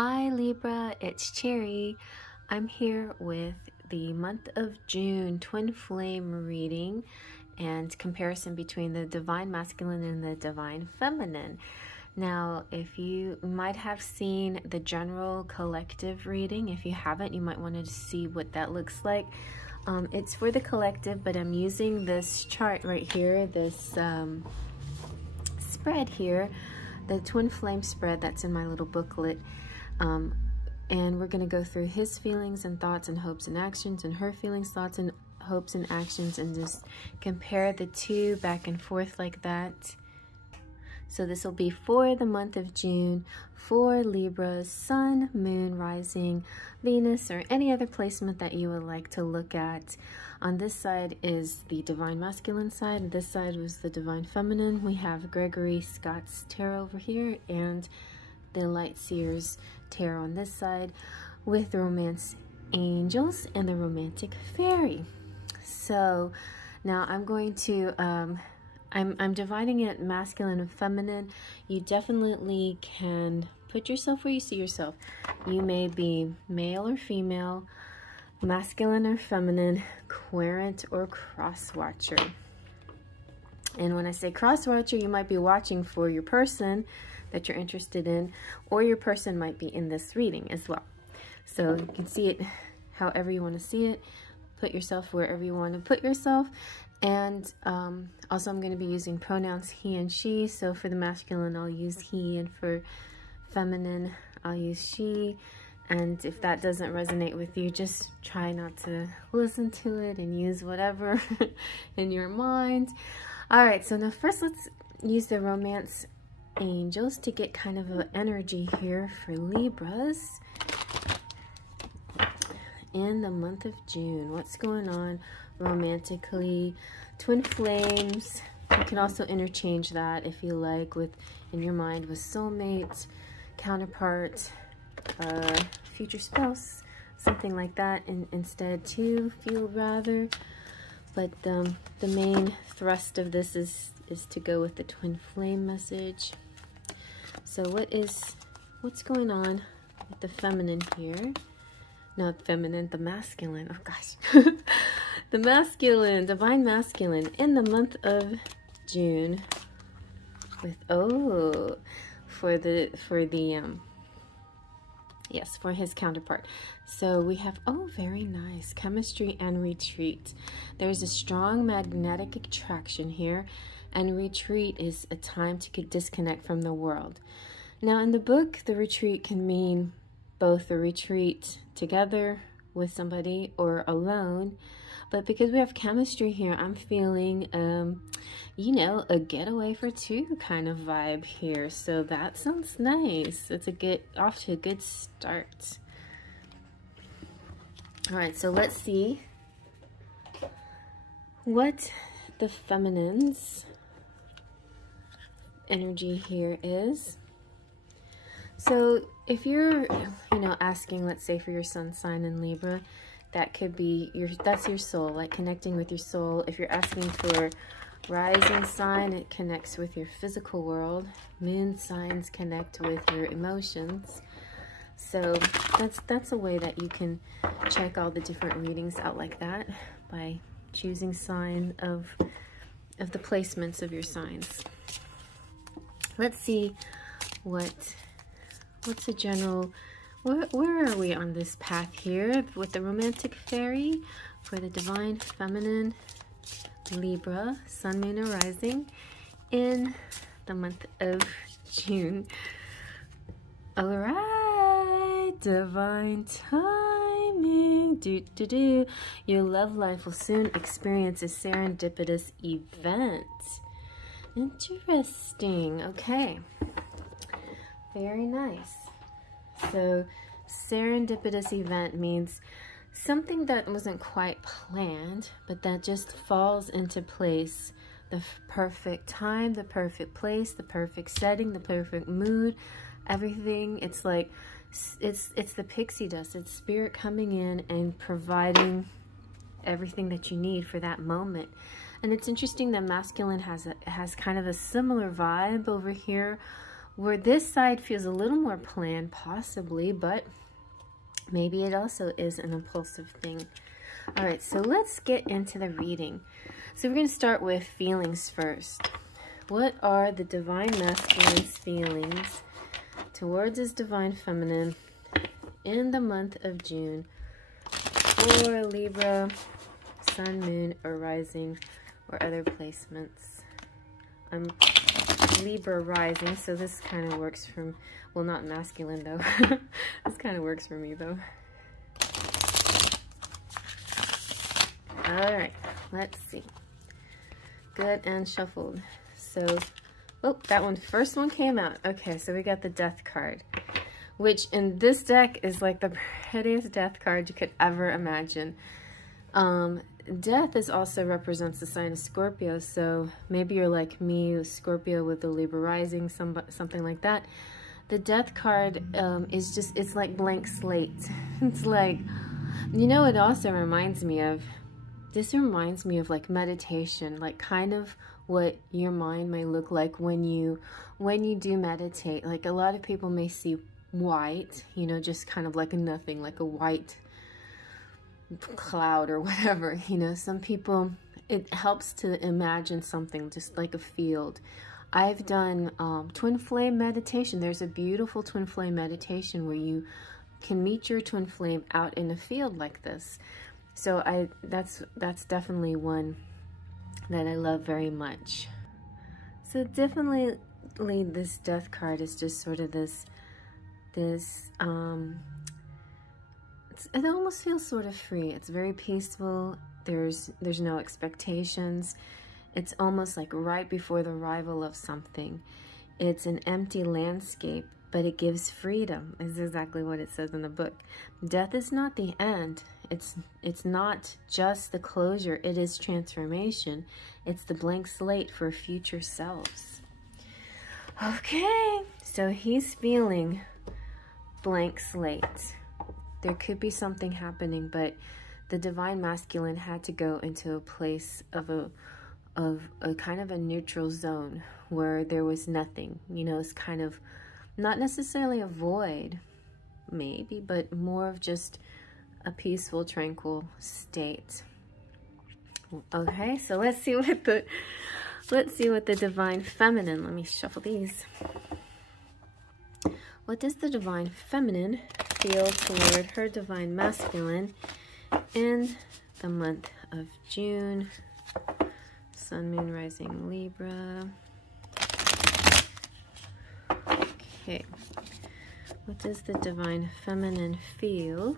Hi Libra, it's Cherry. I'm here with the month of June twin flame reading and comparison between the divine masculine and the divine feminine. Now, if you might have seen the general collective reading, if you haven't, you might want to see what that looks like. It's for the collective, but I'm using this chart right here, this spread here, the twin flame spread that's in my little booklet. And we're going to go through his feelings and thoughts and hopes and actions, and her feelings, thoughts and hopes and actions, and just compare the two back and forth like that. So this will be for the month of June for Libras, Sun, Moon, Rising, Venus, or any other placement that you would like to look at. On this side is the divine masculine side, and this side was the divine feminine. We have Gregory Scott's tarot over here and the Light Seers tarot on this side, with the romance angels and the romantic fairy. So now I'm going to I'm dividing it masculine and feminine. You definitely can put yourself where you see yourself. You may be male or female, masculine or feminine, querent or cross watcher. And when I say cross watcher, you might be watching for your person that you're interested in, or your person might be in this reading as well. So you can see it however you want to see it. Put yourself wherever you want to put yourself. And also I'm going to be using pronouns he and she. So for the masculine, I'll use he, and for feminine, I'll use she. And if that doesn't resonate with you, just try not to listen to it and use whatever in your mind. All right, so now first let's use the romance angels to get kind of an energy here for Libras in the month of June. What's going on romantically? Twin flames. You can also interchange that if you like with in your mind with soulmate, counterpart, future spouse, something like that, and instead to feel rather. But the main thrust of this is to go with the twin flame message. So what's going on with the feminine here? Not feminine, the masculine. Oh gosh. The masculine, divine masculine in the month of June with for his counterpart. So we have, very nice, chemistry and retreat. There's a strong magnetic attraction here, and retreat is a time to disconnect from the world. Now in the book, the retreat can mean both a retreat together with somebody or alone, but because we have chemistry here, I'm feeling you know, a getaway for two kind of vibe here. So that sounds nice. It's off to a good start. All right, so let's see what the feminine's energy here is. So if you're, you know, asking, let's say for your sun sign in Libra, that could be that's your soul, like connecting with your soul. If you're asking for rising sign, it connects with your physical world. Moon signs connect with your emotions. So that's a way that you can check all the different readings out like that, by choosing sign of the placements of your signs. Let's see what's a general, where are we on this path here with the romantic fairy for the divine feminine Libra, sun, moon, or rising in the month of June. All right, divine timing. Your love life will soon experience a serendipitous event. Interesting. Okay. Very nice. So serendipitous event means something that wasn't quite planned, but that just falls into place. The perfect time, the perfect place, the perfect setting, the perfect mood, everything. It's like, it's the pixie dust. It's spirit coming in and providing everything that you need for that moment. And it's interesting that masculine has kind of a similar vibe over here where this side feels a little more planned, possibly, but maybe it also is an impulsive thing. All right, so let's get into the reading. So we're going to start with feelings first. What are the divine masculine's feelings towards his divine feminine in the month of June for Libra, sun, moon, or rising, or other placements? I'm Libra rising, so this kind of works for, well, not masculine though. This kind of works for me though. All right, let's see. Good and shuffled. So, oh, that one, first one came out. Okay, so we got the Death card, which in this deck is like the prettiest death card you could ever imagine. Death is also represents the sign of Scorpio, so maybe you're like me, Scorpio with the Libra rising, something like that. The Death card is just, it's like blank slate. It's like, you know, it also reminds me of, this reminds me of like meditation, like kind of what your mind may look like when you do meditate. Like a lot of people may see white, you know, just kind of like a nothing, like a white cloud or whatever, you know. Some people, it helps to imagine something just like a field. I've done twin flame meditation. There's a beautiful twin flame meditation where you can meet your twin flame out in a field like this. So that's definitely one that I love very much. So definitely this Death card is just sort of this it almost feels sort of free. It's very peaceful. There's no expectations. It's almost like right before the arrival of something. It's an empty landscape, but it gives freedom, is exactly what it says in the book. Death is not the end. It's not just the closure. It is transformation. It's the blank slate for future selves. Okay, so he's feeling blank slate. There could be something happening, but the divine masculine had to go into a place of a kind of a neutral zone where there was nothing. You know, it's kind of not necessarily a void, maybe, but more of just a peaceful, tranquil state. Okay, so let's see what the divine feminine, let me shuffle these. What does the divine feminine feel toward her divine masculine in the month of June? Sun, moon, rising, Libra. Okay. What does the divine feminine feel?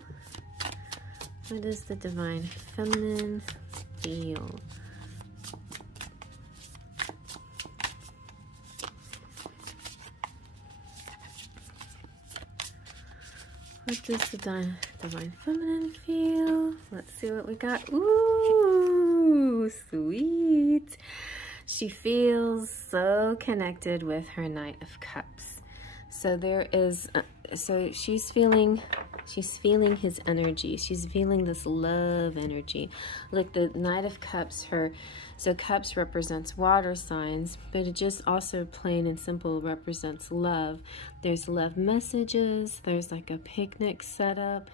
What does the divine feminine feel? What does the divine feminine feel? Let's see what we got. Ooh, sweet. She feels so connected with her Knight of Cups. So there is, so she's feeling his energy. She's feeling this love energy. Look, the Knight of Cups, so Cups represents water signs, but it just also plain and simple represents love. There's love messages. There's like a picnic set up.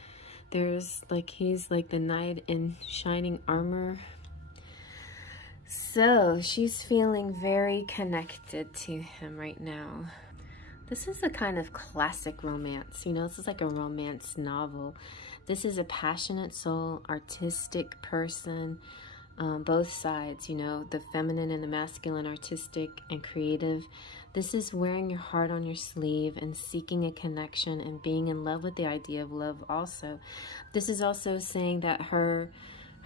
There's like, he's like the knight in shining armor. So she's feeling very connected to him right now. This is a kind of classic romance, you know, this is like a romance novel. This is a passionate soul, artistic person, both sides, you know, the feminine and the masculine, artistic and creative. This is wearing your heart on your sleeve and seeking a connection and being in love with the idea of love also. This is also saying that her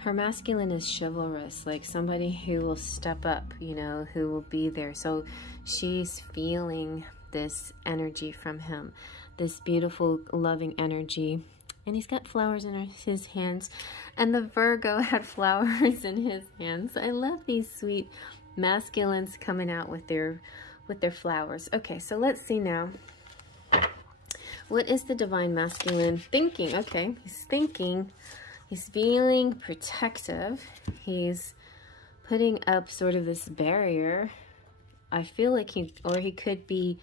masculine is chivalrous, like somebody who will step up, you know, who will be there. So she's feeling this energy from him, this beautiful loving energy. And he's got flowers in his hands, and the Virgo had flowers in his hands. I love these sweet masculines coming out with their flowers. Okay, so let's see now. What is the divine masculine thinking? Okay, he's thinking, he's feeling protective. He's putting up sort of this barrier. I feel like he could be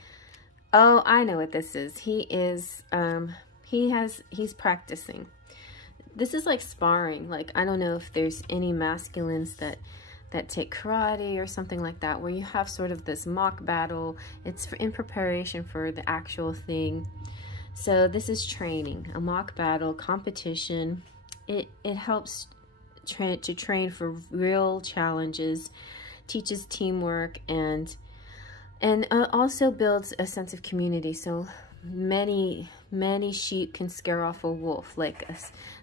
Oh, I know what this is. He's practicing. This is like sparring. Like, I don't know if there's any masculines that take karate or something like that, where you have sort of this mock battle. It's in preparation for the actual thing. So this is training, a mock battle, competition. It helps to train for real challenges, teaches teamwork, and also builds a sense of community. So many sheep can scare off a wolf, like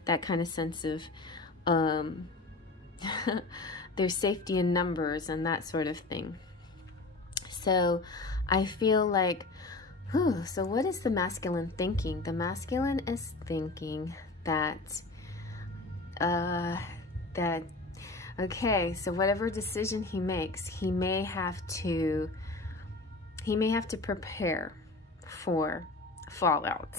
that kind of sense of there's safety in numbers and that sort of thing. So I feel like, so what is the masculine thinking? The masculine is thinking that okay, so whatever decision he makes, he may have to prepare for fallout.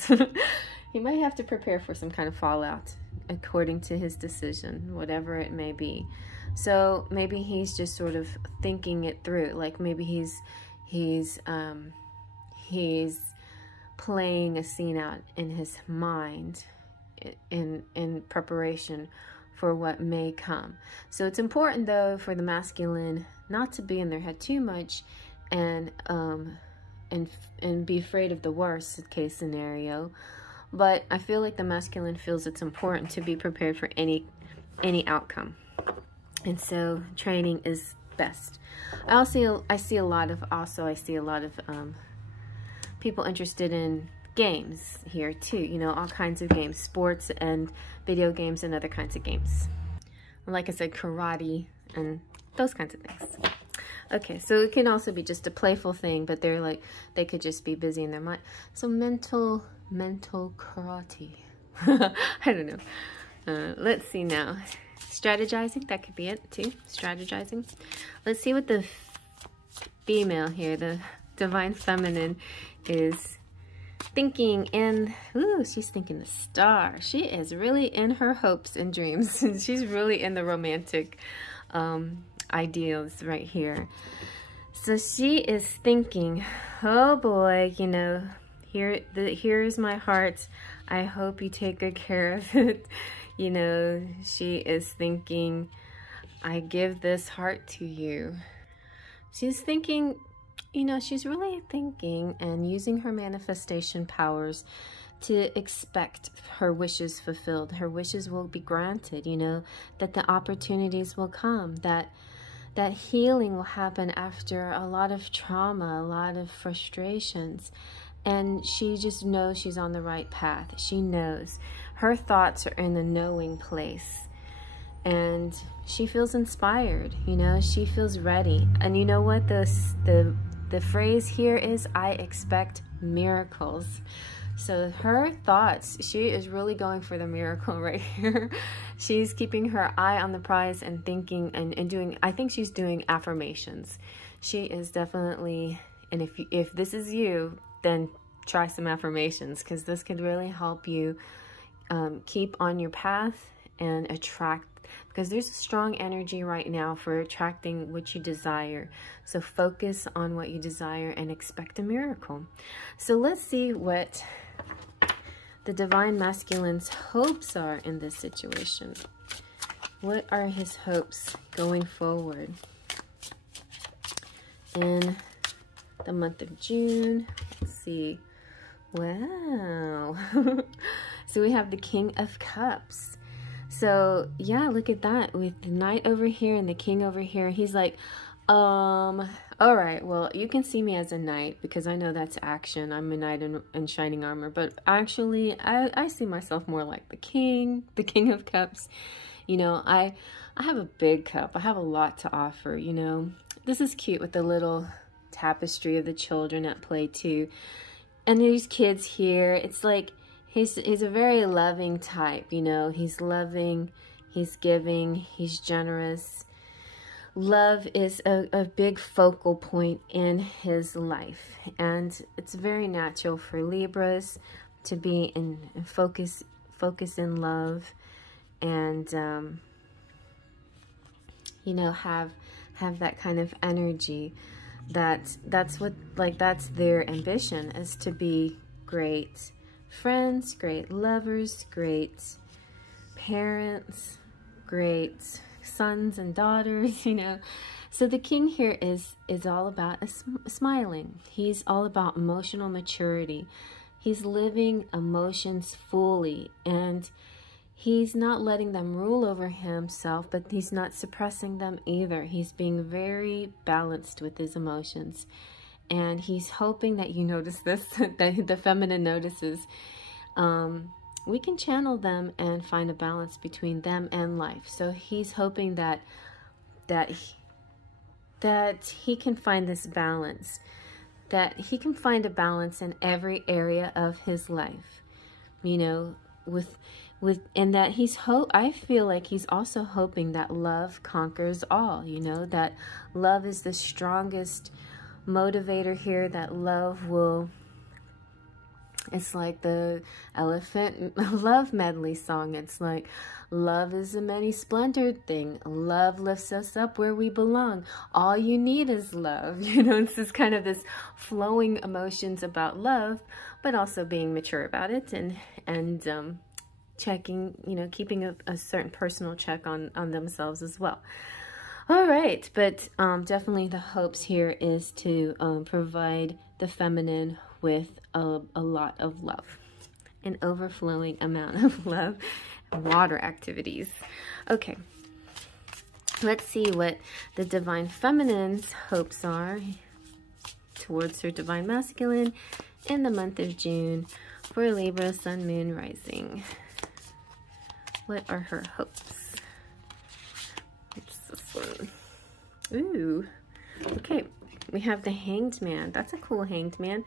He might have to prepare for some kind of fallout according to his decision, whatever it may be. So maybe he's just sort of thinking it through. Like maybe he's playing a scene out in his mind in preparation for what may come. So it's important though for the masculine not to be in their head too much and be afraid of the worst case scenario. But I feel like the masculine feels it's important to be prepared for any outcome. And so training is best. I see a lot of people interested in games here too, you know, all kinds of games, sports and video games and other kinds of games. Like I said, karate and those kinds of things. Okay, so it can also be just a playful thing, but they're like, they could just be busy in their mind. So mental karate. I don't know. Let's see now. Strategizing, that could be it too. Strategizing. Let's see what the female here, the divine feminine, is thinking in. Ooh, she's thinking the star. She is really in her hopes and dreams. She's really in the romantic ideals right here. So she is thinking, oh boy, you know, here's my heart. I hope you take good care of it. You know, she is thinking, I give this heart to you. She's thinking, you know, she's really thinking and using her manifestation powers to expect her wishes fulfilled. Her wishes will be granted, you know, that the opportunities will come, that healing will happen after a lot of trauma, a lot of frustrations. And she just knows she's on the right path. She knows. Her thoughts are in the knowing place. And she feels inspired, you know, she feels ready. And you know what the phrase here is? I expect miracles. So her thoughts, she is really going for the miracle right here. She's keeping her eye on the prize and thinking and doing, I think she's doing affirmations. She is definitely, and if this is you, then try some affirmations, because this could really help you keep on your path and attract, because there's a strong energy right now for attracting what you desire. So focus on what you desire and expect a miracle. So let's see what the divine masculine's hopes are in this situation. What are his hopes going forward in the month of June? Let's see. Wow. So we have the King of Cups. So yeah, look at that, with the Knight over here and the King over here. He's like, all right, well, you can see me as a knight because I know that's action. I'm a knight in shining armor, but actually I see myself more like the King of Cups. You know, I have a big cup. I have a lot to offer, you know. This is cute with the little tapestry of the children at play too. And these kids here, it's like, he's a very loving type, you know. He's loving, he's giving, he's generous. Love is a big focal point in his life. And it's very natural for Libras to be in focus in love and, you know, have that kind of energy. that's what, like, that's their ambition, is to be great friends, great lovers, great parents, great sons and daughters, you know. So the king here is all about smiling. He's all about emotional maturity. He's living emotions fully, and he's not letting them rule over himself, but he's not suppressing them either. He's being very balanced with his emotions. And he's hoping that you notice this, that the feminine notices. We can channel them and find a balance between them and life. So he's hoping that he can find this balance, that he can find a balance in every area of his life, you know, and that I feel like he's also hoping that love conquers all, you know, that love is the strongest motivator here, that love will, it's like the Elephant Love medley song. It's like, love is a many-splendored thing. Love lifts us up where we belong. All you need is love. You know, it's this kind of this flowing emotions about love, but also being mature about it, and checking, you know, keeping a certain personal check on themselves as well. All right, but definitely the hopes here is to provide the feminine with a lot of love, an overflowing amount of love, water activities. Okay, let's see what the divine feminine's hopes are towards her divine masculine in the month of June for Libra, Sun, Moon, Rising. What are her hopes? What's this one? Ooh, okay, we have the Hanged Man. That's a cool Hanged Man.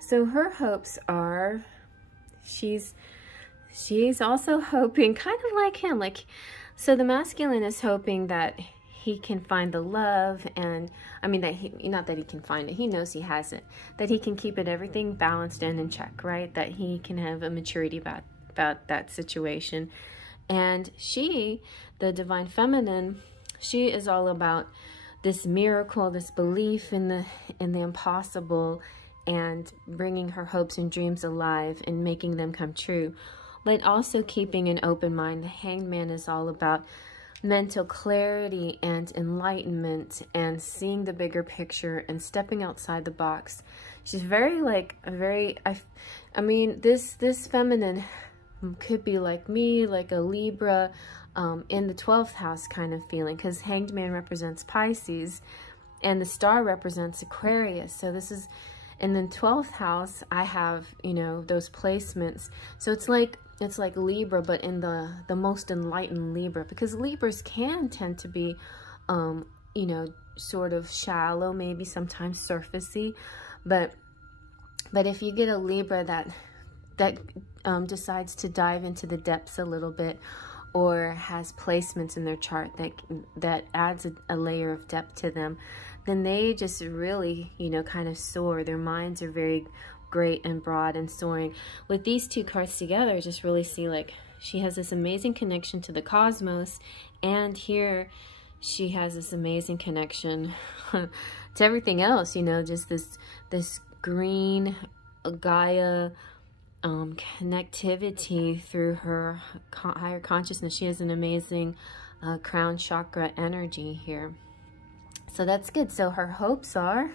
So her hopes are, she's also hoping, kind of like him, like, so the masculine is hoping that he can find the love, and I mean that not that he can find it, he knows he has it, that he can keep everything balanced and in check, right? That he can have a maturity about that situation. And she, the divine feminine, she is all about this miracle, this belief in the impossible, and bringing her hopes and dreams alive and making them come true, but also keeping an open mind. The Hanged Man is all about mental clarity and enlightenment and seeing the bigger picture and stepping outside the box. She's very like I mean this feminine could be like me, like a Libra in the 12th house kind of feeling, because Hanged Man represents Pisces and the star represents Aquarius. So this is in the 12th house. I have, you know, those placements. So it's like Libra, but in the most enlightened Libra, because Libras can tend to be, you know, sort of shallow, maybe sometimes surfacey, but if you get a Libra that decides to dive into the depths a little bit, or has placements in their chart that adds a layer of depth to them, then they just really, you know, kind of soar. Their minds are very great and broad and soaring. With these two cards together, I just really see like she has this amazing connection to the cosmos, and here she has this amazing connection to everything else, you know, just this green Gaia connectivity through her higher consciousness. She has an amazing crown chakra energy here. So that's good. So her hopes are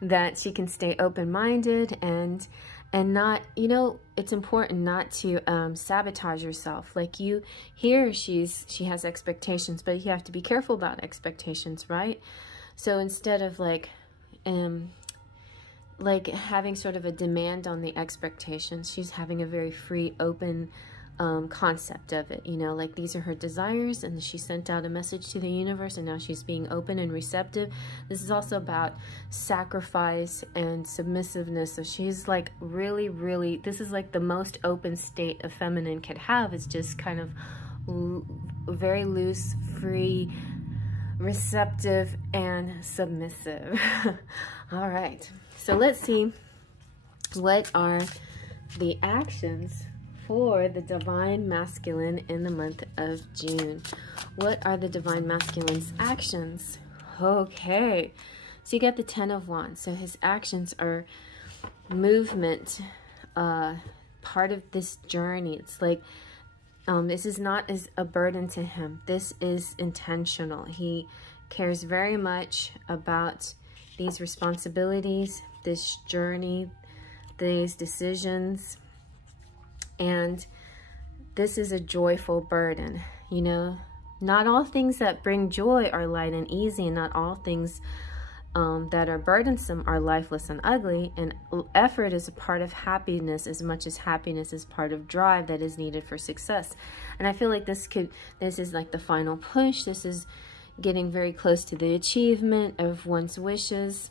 that she can stay open-minded and not, you know, it's important not to sabotage yourself. Like here she has expectations, but you have to be careful about expectations, right? So instead of like having sort of a demand on the expectations, she's having a very free, open concept of it, you know, like these are her desires, and she sent out a message to the universe, and now she's being open and receptive. This is also about sacrifice and submissiveness. So she's like really, really, this is like the most open state a feminine could have. It's just kind of very loose, free, receptive, and submissive. All right, so let's see what are the actions for the divine masculine in the month of June. What are the divine masculine's actions? Okay, So you got the 10 of Wands. So his actions are movement, part of this journey. It's like, this is not as a burden to him. This is intentional. He cares very much about these responsibilities, this journey, these decisions, and this is a joyful burden. You know, not all things that bring joy are light and easy, and not all things that are burdensome are lifeless and ugly, and effort is a part of happiness as much as happiness is part of drive that is needed for success. And I feel like this is like the final push. This is getting very close to the achievement of one's wishes.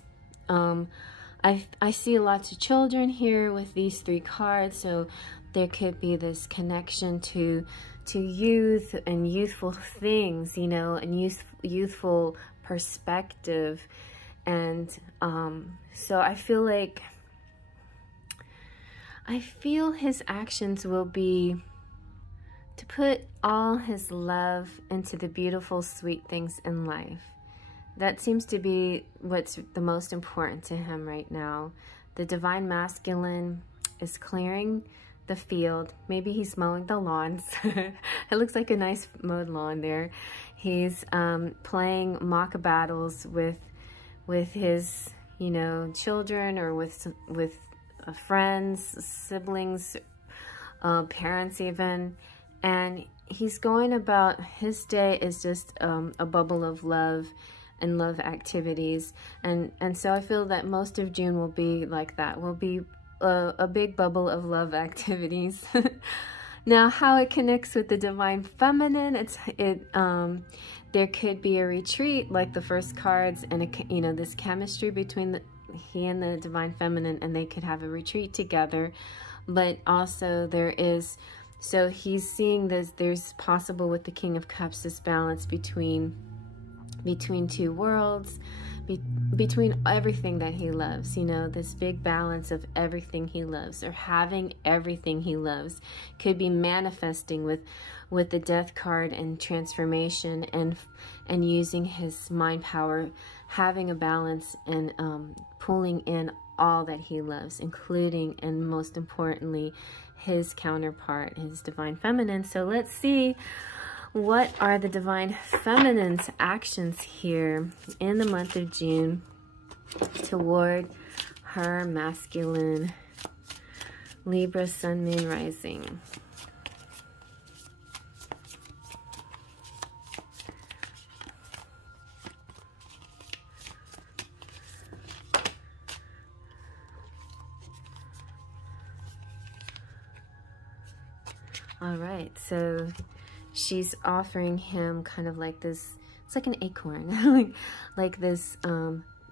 I see lots of children here with these 3 cards, so there could be this connection to youth and youthful things, you know, and youthful perspective. And so I feel his actions will be to put all his love into the beautiful, sweet things in life. That seems to be what's the most important to him right now. The divine masculine is clearing the field. Maybe he's mowing the lawns. It looks like a nice mowed lawn there. He's playing mock battles with his, you know, children, or with friends, siblings, parents even. And he's going about, his day is just a bubble of love and love activities. And so I feel that most of June will be like that, will be a big bubble of love activities. Now, how it connects with the divine feminine, there could be a retreat like the first cards, and you know, this chemistry between he and the divine feminine, and they could have a retreat together. But also there is, so he's seeing this, there's possible with the King of Cups, this balance between 2 worlds, between everything that he loves, you know, this big balance of everything he loves, or having everything he loves. Could be manifesting with the Death card and transformation, and using his mind power, having a balance, and pulling in all that he loves, including, and most importantly, his counterpart, his divine feminine. So let's see, what are the divine feminine's actions here in the month of June toward her masculine Libra sun, moon, rising? All right, so she's offering him kind of like this, it's like an acorn, like this,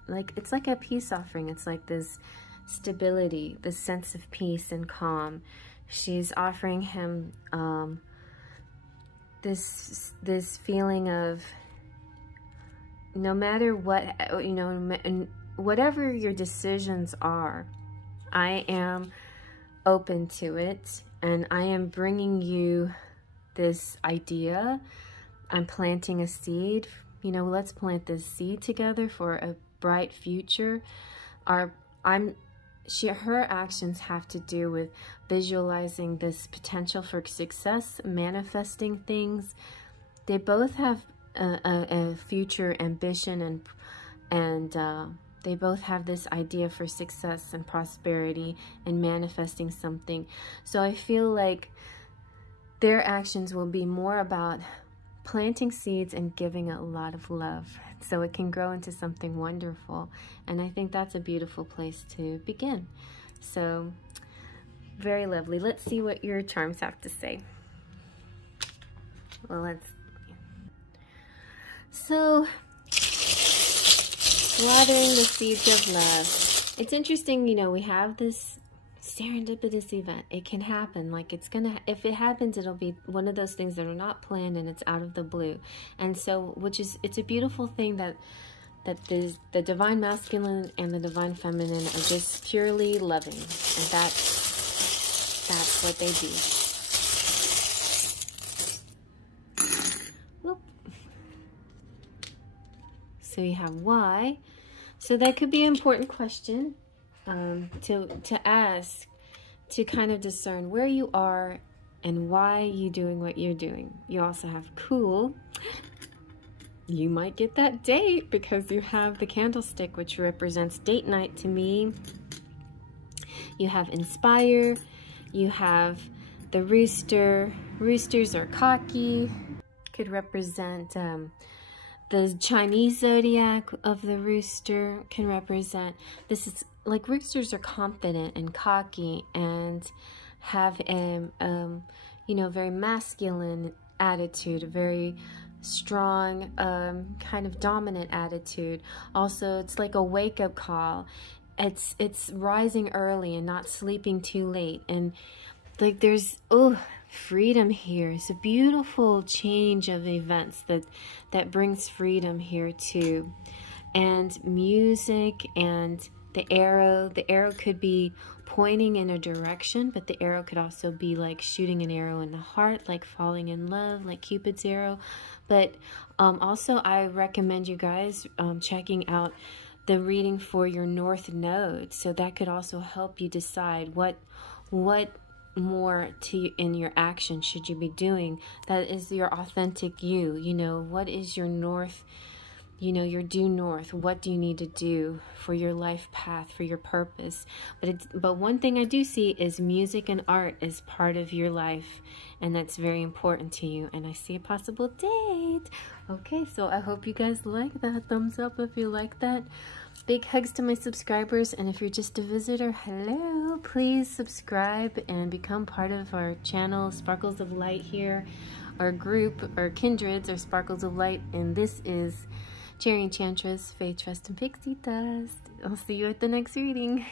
like it's like a peace offering. It's like this stability, this sense of peace and calm. She's offering him this feeling of, no matter what, you know, whatever your decisions are, I am open to it, and I am bringing you this idea. I'm planting a seed. You know, let's plant this seed together for a bright future. Her actions have to do with visualizing this potential for success, manifesting things. They both have a future ambition, and they both have this idea for success and prosperity and manifesting something. So I feel like their actions will be more about planting seeds and giving a lot of love, so it can grow into something wonderful. And I think that's a beautiful place to begin. So very lovely. Let's see what your charms have to say. Well, so watering the seeds of love. It's interesting, you know, we have this serendipitous event. It can happen. Like, it's gonna, if it happens, it'll be one of those things that are not planned, and it's out of the blue. And so, it's a beautiful thing that the divine masculine and the divine feminine are just purely loving, and that's what they do. Whoop. So you have why. So that could be an important question to ask, to kind of discern where you are and why you're doing what you're doing. You also have cool. You might get that date because you have the candlestick, which represents date night to me. You have inspire. You have the rooster. Roosters are cocky. Could represent the Chinese zodiac of the rooster. Can represent, this is like, roosters are confident and cocky and have a you know, very masculine attitude, a very strong kind of dominant attitude. Also, it's like a wake-up call. It's rising early and not sleeping too late, and like there's freedom here. It's a beautiful change of events that brings freedom here too. And music and the arrow could be pointing in a direction, but the arrow could also be like shooting an arrow in the heart, like falling in love, like Cupid's arrow. But also I recommend you guys checking out the reading for your North Node. So that could also help you decide what more in your action should you be doing that is your authentic you. You know, what is your north, you know, your due north? What do you need to do for your life path, for your purpose? But one thing I do see is music and art is part of your life, and that's very important to you. And I see a possible date. Okay, so I hope you guys like that. Thumbs up if you like that. Big hugs to my subscribers, and if you're just a visitor, hello, please subscribe and become part of our channel, Sparkles of Light here. Our group, our kindreds, are Sparkles of Light, and this is Cherry Enchantress, Faith, Trust, and Pixie Dust. I'll see you at the next reading.